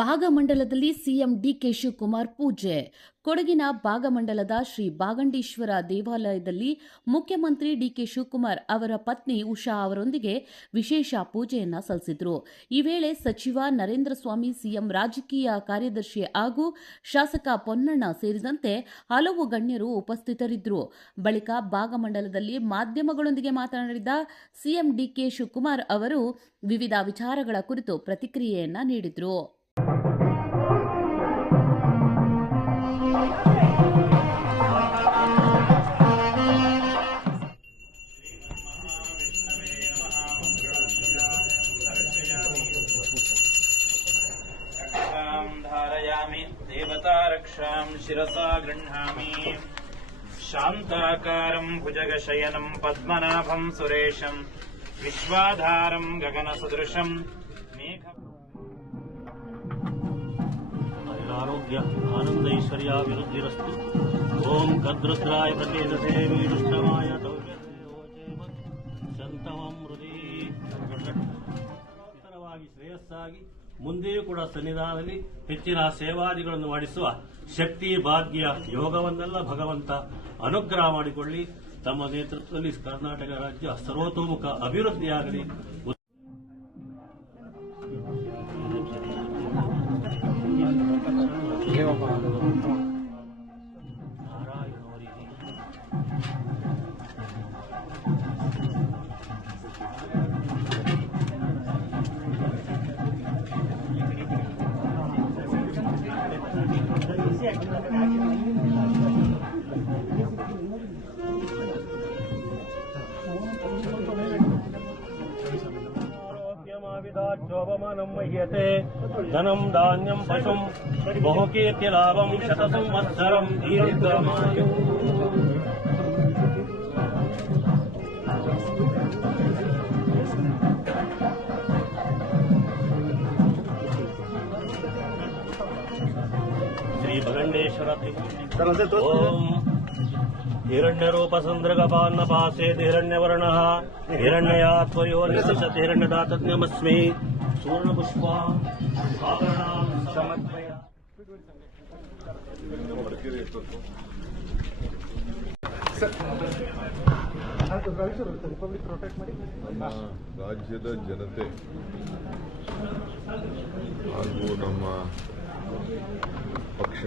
ಭಾಗಮಂಡಲದಲ್ಲಿ CM DK Shivakumar ಪೂಜೆ. ಕೊಡಗಿನ ಭಾಗಮಂಡಲದ ಶ್ರೀ ಭಾಗಂಡೇಶ್ವರ ದೇವಾಲಯದಲ್ಲಿ ಮುಖ್ಯಮಂತ್ರಿ ಡಿಕೆ ಶಿವಕುಮಾರ್ ಅವರ ಪತ್ನಿ ಉಷಾ ಅವರೊಂದಿಗೆ ವಿಶೇಷ ಪೂಜೆಯನ್ನ ಸಲ್ಲಿಸಿದರು. ಈ ವೇಳೆ ಸಚಿವ ನರೇಂದ್ರ ಸ್ವಾಮಿ, ಸಿಎಂ ರಾಜಕೀಯ ಕಾರ್ಯದರ್ಶಿ ಹಾಗೂ ಶಾಸಕ ಪೊನ್ನಣ್ಣ ಸೇರಿದಂತೆ ಹಲವು ಗಣ್ಯರು ಉಪಸ್ಥಿತರಿದ್ದರು. ಬಳಿಕ ಭಾಗಮಂಡಲದಲ್ಲಿ ಮಾಧ್ಯಮಗಳೊಂದಿಗೆ ಮಾತನಾಡಿದ ಸಿಎಂ ಡಿಕೆ ಶಿವಕುಮಾರ್ ಅವರು ವಿವಿಧ ವಿಚಾರಗಳ ಕುರಿತು ಪ್ರತಿಕ್ರಿಯೆಯನ್ನ ನೀಡಿದರು. देवतारक्षां शिरसा गृह्णामि शान्ताकारं भुजगशयनं पद्मनाभं सुरेशं विश्वाधारं गगनसदृशं मेघ आरोग्य आनंद ऐश्वर्याभिवृद्धिरस्तु। ओं गद्रुद्राय प्रकेशसे वीरुष्टमाय ಶಂತಮಂ ಹೃದಯ ಇತರವಾಗಿ ಶ್ರೇಯಸ್ಸಾಗಿ ಮುಂದೆಯೂ ಕೂಡ ಸನ್ನಿಧಾನದಲ್ಲಿ ಹೆಚ್ಚಿನ ಸೇವಾದಿಗಳನ್ನು ಮಾಡಿಸುವ ಶಕ್ತಿ, ಭಾಗ್ಯ, ಯೋಗವನ್ನೆಲ್ಲ ಭಗವಂತ ಅನುಗ್ರಹ ಮಾಡಿಕೊಳ್ಳಿ. ತಮ್ಮ ನೇತೃತ್ವದಲ್ಲಿ ಕರ್ನಾಟಕ ರಾಜ್ಯ ಸರ್ವತೋಮುಖ ಅಭಿವೃದ್ಧಿಯಾಗಲಿ. मह्यते धनं धान्यं पशुं बहुकीर्तिलाभं शतसंवत्सरं दीर्घमायु। श्री भगंडेश्वर ओम हिरण्यरूपसन्द्रगपान्नपासेत् हिरण्यवर्णः हिरण्ययात्वयोनिशत् हिरण्यदातज्ञमस्मि सूर्णपुष्पा आभरणां समर्पयामि। ನಮ್ಮ ರಾಜ್ಯದ ಜನತೆ ಹಾಗೂ ನಮ್ಮ ಪಕ್ಷ,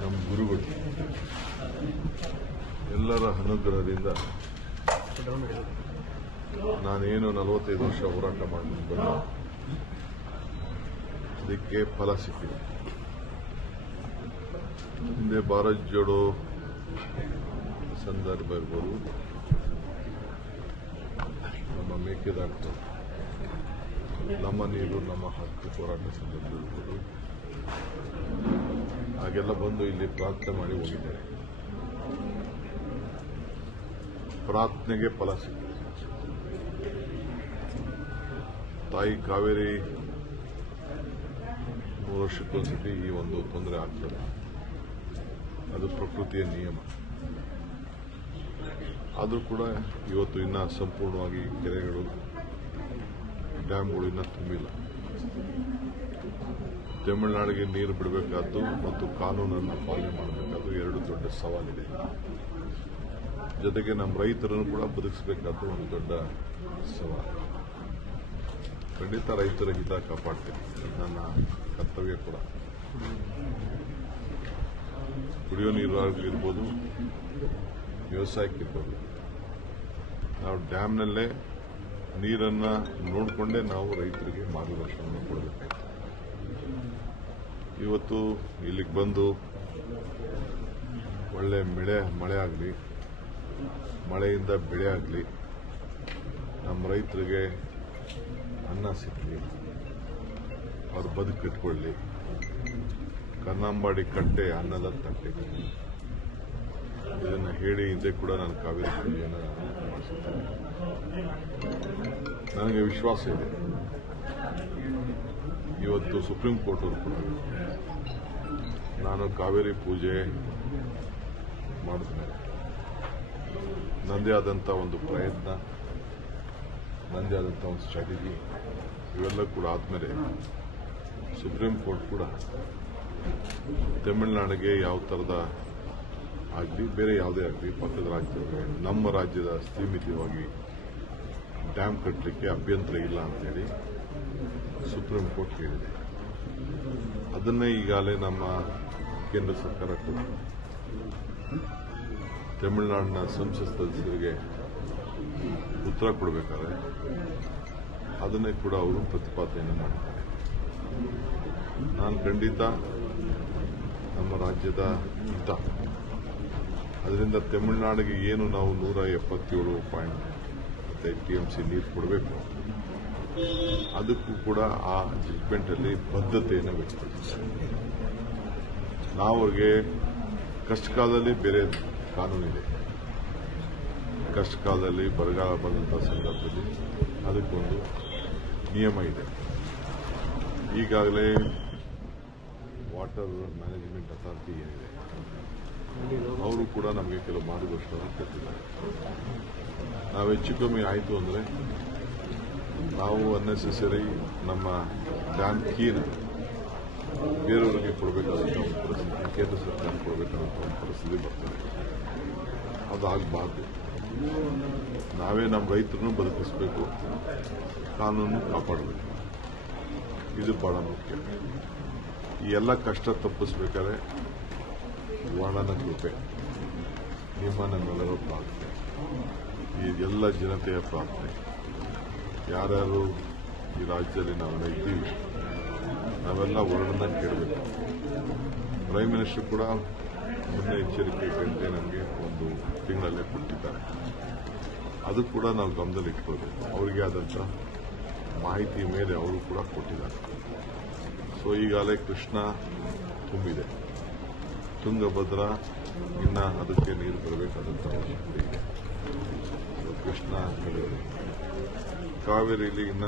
ನಮ್ಮ ಗುರುಗಳು ಎಲ್ಲರ ಅನುಗ್ರಹದಿಂದ ನಾನೇನು 45 ವರ್ಷ ಹೋರಾಟ ಮಾಡಿ ಬಂದ ಅದಕ್ಕೆ ಫಲ ಸಿಕ್ಕಿದೆ. ಹಿಂದೆ ಭಾರತ್ ಜೋಡೋ ಸಂದರ್ಭ ಇರ್ಬೋದು, ನಮ್ಮ ಮೇಕೆದಾಟು, ನಮ್ಮ ನೀರು ನಮ್ಮ ಹಕ್ಕು ಹೋರಾಟ ಸಂದರ್ಭ ಇರ್ಬೋದು, ಹಾಗೆಲ್ಲ ಬಂದು ಇಲ್ಲಿ ಪ್ರಾರ್ಥನೆ ಮಾಡಿ ಹೋಗಿದ್ದಾರೆ. ಪ್ರಾರ್ಥನೆಗೆ ಫಲ ಸಿಕ್ಕಿದೆ. ತಾಯಿ ಕಾವೇರಿ 3 ವರ್ಷಕ್ಕೊಂದ್ಸತಿ ಈ ಒಂದು ತೊಂದರೆ ಆಗ್ತದೆ. ಅದು ಪ್ರಕೃತಿಯ ನಿಯಮ. ಆದರೂ ಕೂಡ ಇವತ್ತು ಇನ್ನೂ ಸಂಪೂರ್ಣವಾಗಿ ಕೆರೆಗಳು, ಡ್ಯಾಮ್ಗಳು ಇನ್ನೂ ತುಂಬಿಲ್ಲ. ತಮಿಳುನಾಡಿಗೆ ನೀರು ಬಿಡಬೇಕಾದ್ದು ಮತ್ತು ಕಾನೂನನ್ನು ಪಾಲನೆ ಮಾಡಬೇಕಾದ್ದು 2 ದೊಡ್ಡ ಸವಾಲಿದೆ. ಜೊತೆಗೆ ನಮ್ಮ ರೈತರನ್ನು ಕೂಡ ಬದುಕಿಸಬೇಕಾದ್ದು ಒಂದು ದೊಡ್ಡ ಸವಾಲು. ಖಂಡಿತ ರೈತರ ಹಿತ ಕಾಪಾಡ್ತೇನೆ, ನನ್ನ ಕರ್ತವ್ಯ ಕೂಡ. ಕುಡಿಯೋ ನೀರು ಇರ್ಬೋದು, ವ್ಯವಸಾಯಕ್ಕಿರ್ಬೋದು, ನಾವು ಡ್ಯಾಮ್ನಲ್ಲೇ ನೀರನ್ನು ನೋಡಿಕೊಂಡೇ ನಾವು ರೈತರಿಗೆ ಮಾರ್ಗದರ್ಶನವನ್ನು ಕೊಡಬೇಕಾಗಿದೆ. ಇವತ್ತು ಇಲ್ಲಿಗೆ ಬಂದು ಒಳ್ಳೆ ಮಳೆ ಆಗಲಿ, ಮಳೆಯಿಂದ ಬೆಳೆ ಆಗಲಿ, ನಮ್ಮ ರೈತರಿಗೆ ಅನ್ನ ಸಿಗಲಿ, ಅವ್ರ ಬದುಕು ಕಟ್ಕೊಳ್ಳಿ. ಕನ್ನಂಬಾಡಿ ಕಟ್ಟೆ ಅನ್ನದ ತಟ್ಟೆ, ಇದನ್ನು ಹೇಳಿ ಹಿಂದೆ ಕೂಡ ನಾನು ಕಾವೇರಿ ಪೂಜೆಯನ್ನು ಮಾಡಿಸುತ್ತೇನೆ. ನನಗೆ ವಿಶ್ವಾಸ ಇದೆ, ಇವತ್ತು ಸುಪ್ರೀಂ ಕೋರ್ಟ್ ಅವರು ಕೂಡ ನಾನು ಕಾವೇರಿ ಪೂಜೆ ಮಾಡಿದ್ಮೇಲೆ ನನ್ನದೇ ಆದಂಥ ಒಂದು ಪ್ರಯತ್ನ, ನನ್ನದೇ ಆದಂಥ ಒಂದು ಸ್ಟ್ರಾಟಜಿ ಇವೆಲ್ಲ ಕೂಡ ಆದಮೇಲೆ ಸುಪ್ರೀಂ ಕೋರ್ಟ್ ಕೂಡ ತಮಿಳುನಾಡಿಗೆ ಯಾವ ಥರದ ಆಗಲಿ ಬೇರೆ ಯಾವುದೇ ಆಗಲಿ ಪಕ್ಕದ ರಾಜ್ಯದವರಿಗೆ ನಮ್ಮ ರಾಜ್ಯದ ಸೀಮಿತವಾಗಿ ಡ್ಯಾಮ್ ಕಟ್ಟಲಿಕ್ಕೆ ಅಭ್ಯಂತರ ಇಲ್ಲ ಅಂತೇಳಿ ಸುಪ್ರೀಂ ಕೋರ್ಟ್ ಹೇಳಿದೆ. ಅದನ್ನೇ ಈಗಾಗಲೇ ನಮ್ಮ ಕೇಂದ್ರ ಸರ್ಕಾರ ಕೂಡ ತಮಿಳುನಾಡಿನ ಸಂಸತ್ ಸದಸ್ಯರಿಗೆ ಉತ್ತರ ಕೊಡಬೇಕಾದ್ರೆ ಅದನ್ನೇ ಕೂಡ ಅವರು ಪ್ರತಿಪಾದನೆಯನ್ನು ಮಾಡಿದ್ದಾರೆ. ನಾನು ಖಂಡಿತ ನಮ್ಮ ರಾಜ್ಯದ ಹಿತ, ಅದರಿಂದ ತಮಿಳುನಾಡಿಗೆ ಏನು ನಾವು 177.5 TMC ನೀರು ಕೊಡಬೇಕು ಅದಕ್ಕೂ ಕೂಡ ಆ ಜಡ್ಜ್ಮೆಂಟಲ್ಲಿ ಬದ್ಧತೆಯನ್ನು ವ್ಯಕ್ತಪಡಿಸಿದೆ. ನಾವು ಅವ್ರಿಗೆ ಕಷ್ಟಕಾಲದಲ್ಲಿ ಬೇರೆ ಕಾನೂನಿದೆ, ಕಷ್ಟಕಾಲದಲ್ಲಿ ಬರಗಾಲ ಬಂದಂಥ ಸಂದರ್ಭದಲ್ಲಿ ಅದಕ್ಕೊಂದು ನಿಯಮ ಇದೆ. ಈಗಾಗಲೇ ವಾಟರ್ ಮ್ಯಾನೇಜ್ಮೆಂಟ್ ಅಥಾರಿಟಿ ಏನಿದೆ ಅವರು ಕೂಡ ನಮಗೆ ಕೆಲವು ಮಾರ್ಗದರ್ಶನ ಕೊಟ್ಟಿದ್ದಾರೆ. ನಾವು ಹೆಚ್ಚು ಕಮ್ಮಿ ಆಯಿತು ಅಂದರೆ ನಾವು ಅನ್ನೆಸೆಸರಿ ನಮ್ಮ ಡ್ಯಾಮ್ ಕೀನ ಬೇರೆಯವರಿಗೆ ಕೊಡಬೇಕಾದಂಥ ಒಂದು ಪರಿಸ್ಥಿತಿ, ಕೇಂದ್ರ ಸರ್ಕಾರ ಕೊಡಬೇಕಾದಂಥ ಒಂದು ಪರಿಸ್ಥಿತಿ ಬರ್ತದೆ. ಅದಾಗಬಾರ್ದು. ನಾವೇ ನಮ್ಮ ರೈತರನ್ನು ಬದುಕಿಸಬೇಕು, ಕಾನೂನು ಕಾಪಾಡಬೇಕು. ಇದು ಬಹಳ ಮುಖ್ಯ. ಈ ಎಲ್ಲ ಕಷ್ಟ ತಪ್ಪಿಸ್ಬೇಕಾದ್ರೆ ವರ್ಣನ ಕೃಪೆ, ನಿಮ್ಮ ನಮ್ಮೆಲ್ಲರ ಪ್ರಾರ್ಥನೆ, ಈ ಎಲ್ಲ ಜನತೆಯ ಪ್ರಾರ್ಥನೆ, ಯಾರ್ಯಾರು ಈ ರಾಜ್ಯದಲ್ಲಿ ನಾವೆಲ್ಲ ಇದ್ದೀವಿ ನಾವೆಲ್ಲ ವರ್ಣನ ಕೇಳಬೇಕು. ಪ್ರೈಮ್ ಮಿನಿಸ್ಟರ್ ಕೂಡ ಮುನ್ನೆಚ್ಚರಿಕೆ ಗಂಟೆ ನಮಗೆ ಒಂದು ತಿಂಗಳಲ್ಲೇ ಕೊಟ್ಟಿದ್ದಾರೆ. ಅದು ಕೂಡ ನಾವು ಗಮನದಲ್ಲಿ ಇಟ್ಕೊಳ್ಬೇಕು. ಅವರಿಗೆ ಆದಂಥ ಮಾಹಿತಿ ಮೇಲೆ ಅವರು ಕೂಡ ಕೊಟ್ಟಿದ್ದಾರೆ. ಸೊ ಈಗಾಗಲೇ ಕೃಷ್ಣ ತುಂಬಿದೆ, ತುಂಗಭದ್ರಾ ಇನ್ನ ಅದಕ್ಕೆ ನೀರು ಬರಬೇಕಾದಂಥ ಅವಶ್ಯಕತೆ ಇದೆ. ಕೃಷ್ಣ ನಡೆದಿದೆ. ಕಾವೇರಿಯಲ್ಲಿ ಇನ್ನ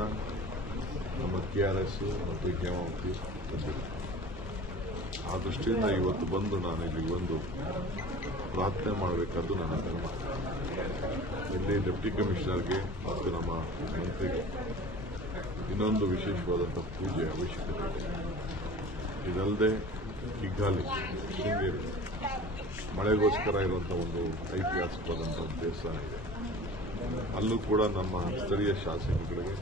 ನಮ್ಮ KRS ಮತ್ತು ಹೇಮಾವತಿ ಬಂದಿದೆ. ಆ ದೃಷ್ಟಿಯಿಂದ ಇವತ್ತು ಬಂದು ನಾನು ಇಲ್ಲಿ ಒಂದು ಪ್ರಾರ್ಥನೆ ಮಾಡಬೇಕಾದ್ದು ನನ್ನ ಧರ್ಮ. ಇಲ್ಲಿ ಡೆಪ್ಟಿ ಕಮಿಷನರ್ಗೆ ಮತ್ತು ನಮ್ಮ ಮಂತ್ರಿಗೆ ಇನ್ನೊಂದು ವಿಶೇಷವಾದಂಥ ಪೂಜೆ ಅವಶ್ಯಕತೆ ಇದೆ. ಇದಲ್ಲದೆ ಕಿಗ್ಗಾಲಿ, ಶೃಂಗೇರಿ ಮಳೆಗೋಸ್ಕರ ಇರುವಂಥ ಒಂದು ಐತಿಹಾಸಿಕವಾದಂಥ ದೇವಸ್ಥಾನ ಇದೆ. ಅಲ್ಲೂ ಕೂಡ ನಮ್ಮ ಸ್ಥಳೀಯ ಶಾಸಕರಿಗೆ,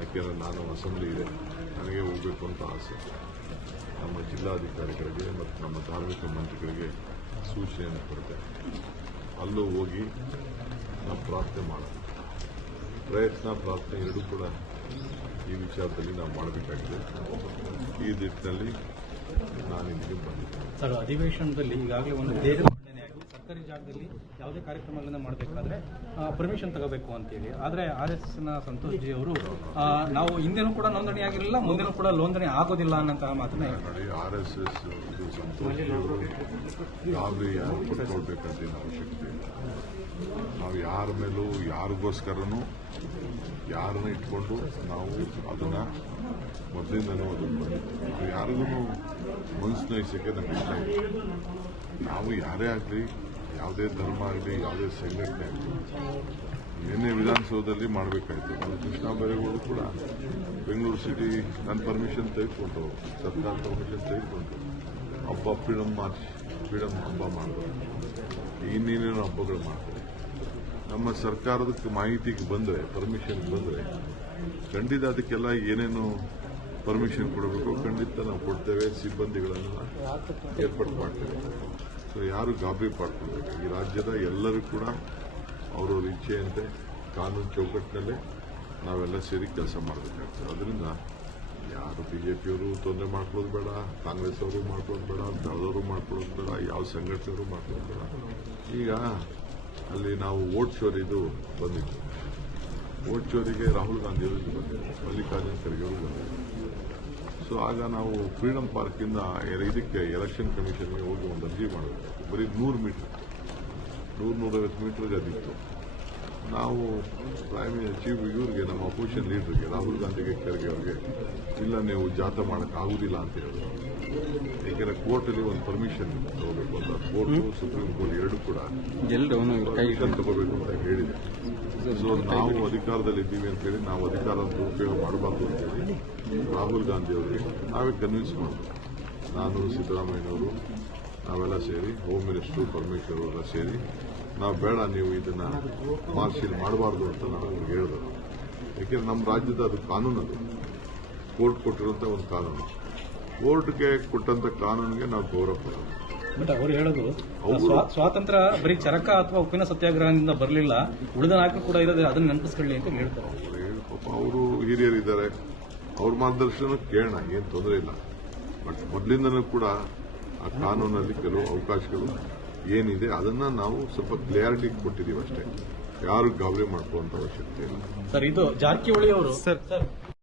ಯಾಕೆಂದರೆ ನಾನು ಅಸೆಂಬ್ಲಿ ಇದೆ, ನನಗೆ ಹೋಗಬೇಕು ಅಂತ ಆಸೆ, ನಮ್ಮ ಜಿಲ್ಲಾಧಿಕಾರಿಗಳಿಗೆ ಮತ್ತು ನಮ್ಮ ಧಾರ್ಮಿಕ ಮಂತ್ರಿಗಳಿಗೆ ಸೂಚನೆಯನ್ನು ಕೊಡ್ತೇನೆ. ಅಲ್ಲೂ ಹೋಗಿ ನಾವು ಪ್ರಾರ್ಥನೆ ಮಾಡೋಣ. ಪ್ರಯತ್ನ ಪ್ರಾರ್ಥನೆ ಎರಡೂ ಕೂಡ ಈ ವಿಚಾರದಲ್ಲಿ ನಾವು ಮಾಡಬೇಕಾಗಿದೆ. ಈ ನಿಟ್ಟಿನಲ್ಲಿ ನಾನು ಇಲ್ಲಿಗೆ ಬಂದಿದ್ದೇನೆ. ಸರ್, ಅಧಿವೇಶನದಲ್ಲಿ ಈಗಾಗಲೇ ಒಂದು ದೇಹ ಮಂಡನೆಯಾಗಿ ಸರ್ಕಾರಿ ಜಾಗದಲ್ಲಿ ಯಾವುದೇ ಕಾರ್ಯಕ್ರಮಗಳನ್ನು ಮಾಡಬೇಕಾದ್ರೆ ಪರ್ಮಿಷನ್ ತಗೋಬೇಕು ಅಂತೇಳಿ, ಆದರೆ RSSನ ಸಂತೋಷ್ ಜಿ ಅವರು ನಾವು ಹಿಂದೆನೂ ಕೂಡ ನೋಂದಣಿ ಆಗಿರಲಿಲ್ಲ, ಮುಂದೆನೂ ಕೂಡ ನೋಂದಣಿ ಆಗೋದಿಲ್ಲ ಅನ್ನೋಂತಹ ಮಾತನ್ನ ನೋಡಿ. RSS ಇದು ಸಂತೋಷ್ ಜಿ ಅವರು ಯಾವುದೇ ಯಾರು ಕೊಟ್ಕೊಳ್ಬೇಕಂತ ಅವಶ್ಯಕತೆ ಇಲ್ಲ. ನಾವು ಯಾರ ಮೇಲೂ ಯಾರಿಗೋಸ್ಕರನೂ ಯಾರನ್ನ ಇಟ್ಕೊಂಡು ನಾವು ಅದನ್ನ ಮೊದಲಿಂದನೂ ಅದನ್ನು ಬಂದಿದ್ದು. ನಾವು ಯಾರಿಗೂ ಮನಸ್ಸು ನೋಯಿಸೋಕ್ಕೆ ನಮ್ಗೆ ಇಷ್ಟ ಇಲ್ಲ. ನಾವು ಯಾರೇ ಆಗಲಿ, ಯಾವುದೇ ಧರ್ಮ ಆಗಲಿ, ಯಾವುದೇ ಸಂಘಟನೆ ಆಗಲಿ, ನಿನ್ನೆ ವಿಧಾನಸೌಧದಲ್ಲಿ ಮಾಡಬೇಕಾಯ್ತು. ನಾನು ಕೃಷ್ಣ ಬೈರೇಗೌಡರು ಕೂಡ ಬೆಂಗಳೂರು ಸಿಟಿ ನನ್ನ ಪರ್ಮಿಷನ್ ತೆಗೆದುಕೊಂಡು, ಸರ್ಕಾರ ಪರ್ಮಿಷನ್ ತೆಗೆದುಕೊಂಡು ಹಬ್ಬ ಫ್ರೀಡಮ್ ಮಾರ್ಚ್, ಫ್ರೀಡಮ್ ಹಬ್ಬ ಮಾಡಬೇಕು, ಇನ್ನೇನೇನು ಹಬ್ಬಗಳು ಮಾಡ್ತಾರೆ. ನಮ್ಮ ಸರ್ಕಾರದ ಮಾಹಿತಿಗೆ ಬಂದರೆ, ಪರ್ಮಿಷನ್ ಬಂದರೆ ಖಂಡಿತ ಅದಕ್ಕೆಲ್ಲ ಏನೇನು ಪರ್ಮಿಷನ್ ಕೊಡಬೇಕು ಖಂಡಿತ ನಾವು ಕೊಡ್ತೇವೆ. ಸಿಬ್ಬಂದಿಗಳನ್ನು ಏರ್ಪಾಡು ಮಾಡ್ತೇವೆ. ಸೊ ಯಾರು ಗಾಬರಿ ಪಡ್ಕೊಳ್ಬೇಕು. ಈ ರಾಜ್ಯದ ಎಲ್ಲರೂ ಕೂಡ ಅವರವ್ರ ಇಚ್ಛೆಯಂತೆ ಕಾನೂನು ಚೌಕಟ್ಟಿನಲ್ಲೇ ನಾವೆಲ್ಲ ಸೇರಿ ಕೆಲಸ ಮಾಡಬೇಕಾಗ್ತದೆ. ಅದರಿಂದ ಯಾರು ಬಿಜೆಪಿಯವರು ತೊಂದರೆ ಮಾಡ್ಕೊಳ್ಳೋದು ಬೇಡ, ಕಾಂಗ್ರೆಸ್ ಅವರು ಮಾಡ್ಕೊಳ್ಳೋದು ಬೇಡ, ದಳದವರು ಮಾಡ್ಕೊಳ್ಳೋದು ಬೇಡ, ಯಾವ ಸಂಘಟನೆಯವರು ಮಾಡ್ಕೊಳ್ಳೋದು ಬೇಡ. ಈಗ ಅಲ್ಲಿ ನಾವು ವೋಟ್ ಚೋರಿದು ಬಂದಿತ್ತು. ವೋಟ್ ಚೋರಿಗೆ ರಾಹುಲ್ ಗಾಂಧಿ ಅವರಿಗೆ ಬಂದಿದೆ, ಮಲ್ಲಿಕಾರ್ಜುನ್ ಖರ್ಗೆ ಅವರು ಬಂದಿದೆ. ಸೊ ಆಗ ನಾವು ಫ್ರೀಡಮ್ ಪಾರ್ಕಿಂದ ಇದಕ್ಕೆ ಎಲೆಕ್ಷನ್ ಕಮಿಷನ್ಗೆ ಹೋಗಿ ಒಂದು ಅರ್ಜಿ ಮಾಡಬೇಕು. ಬರೀ 100 ಮೀಟರ್, 100-150 ಮೀಟರ್ಗೆ ಅದಿತ್ತು. ನಾವು ಚೀಫ್ ಇವ್ರಿಗೆ ನಮ್ಮ ಅಪೋಸಿಷನ್ ಲೀಡರ್ಗೆ ರಾಹುಲ್ ಗಾಂಧಿಗೆ ಖರ್ಗೆ ಅವ್ರಿಗೆ ಇಲ್ಲ ನೀವು ಜಾಥಾ ಮಾಡೋಕ್ಕಾಗುದಿಲ್ಲ ಅಂತ ಹೇಳಿದ್ರು. ಯಾಕೆಂದ್ರೆ ಕೋರ್ಟಲ್ಲಿ ಒಂದು ಪರ್ಮಿಷನ್ ತಗೋಬೇಕು ಅಂತ ಕೋರ್ಟು ಸುಪ್ರೀಂ ಕೋರ್ಟ್ ಎರಡು ಕೂಡ ಪರ್ಮಿಷನ್ ತಗೋಬೇಕು ಅಂತ ಹೇಳಿದೆ. ಸೊ ನಾವು ಅಧಿಕಾರದಲ್ಲಿದ್ದೀವಿ ಅಂತೇಳಿ ನಾವು ಅಧಿಕಾರ ದುರುಪಯೋಗ ಮಾಡಬಾರ್ದು ಅಂತೇಳಿ ರಾಹುಲ್ ಗಾಂಧಿ ಅವರಿಗೆ ನಾವೇ ಕನ್ವಿನ್ಸ್ ಮಾಡಿದ್ವಿ. ನಾನು ಸಿದ್ದರಾಮಯ್ಯನವರು ನಾವೆಲ್ಲ ಸೇರಿ ಹೋಮ್ ಮಿನಿಸ್ಟರ್ ಪರಮೇಶ್ವರ್ ಅವರೆಲ್ಲ ಸೇರಿ ನಾವು ಬೇಡ ನೀವು ಇದನ್ನ ಮಾರ್ಷಲ್ ಮಾಡಬಾರ್ದು ಅಂತ ನಾವು ಅವ್ರಿಗೆ ಹೇಳಿದ್ರು. ಯಾಕೆಂದ್ರೆ ನಮ್ಮ ರಾಜ್ಯದ ಅದು ಕಾನೂನು, ಅದು ಕೋರ್ಟ್ ಕೊಟ್ಟಿರುವಂತ ಒಂದು ಕಾನೂನು. ಕೋರ್ಟ್ಗೆ ಕೊಟ್ಟಂತ ಕಾನೂನಿಗೆ ನಾವು ಗೌರವ ಕೊಡೋದು. ಬಟ್ ಅವ್ರು ಹೇಳೋದು ಸ್ವಾತಂತ್ರ್ಯ ಬರೀ ಚರಕ ಅಥವಾ ಉಪ್ಪಿನ ಸತ್ಯಾಗ್ರಹದಿಂದ ಬರಲಿಲ್ಲ, ಉಳಿದ ನಾಯಕರು ಕೂಡ ಇರೋದೇ ಅದನ್ನ ನೆನಪಿಸ್ಕೊಳ್ಳಿ ಅಂತ ಹೇಳ್ತಾರೆ. ಪಾಪ ಅವರು ಹಿರಿಯರಿದ್ದಾರೆ, ಅವ್ರ ಮಾರ್ಗದರ್ಶನ ಕೇಳೋಣ, ಏನು ತೊಂದರೆ ಇಲ್ಲ. ಬಟ್ ಮೊದಲಿಂದನೂ ಕೂಡ ಆ ಕಾನೂನಲ್ಲಿ ಕೆಲವು ಅವಕಾಶಗಳು ಏನಿದೆ ಅದನ್ನ ನಾವು ಸ್ವಲ್ಪ ಕ್ಲಿಯಾರಿಟಿ ಕೊಟ್ಟಿದ್ದೀವಿ ಅಷ್ಟೇ. ಯಾರು ಗಾಬರಿ ಮಾಡ್ಕೊಳ್ಳುವಂತ ಅವಶ್ಯಕತೆ ಇಲ್ಲ. ಸರ್, ಇದು ಜಾರಕಿಹೊಳಿ ಅವರು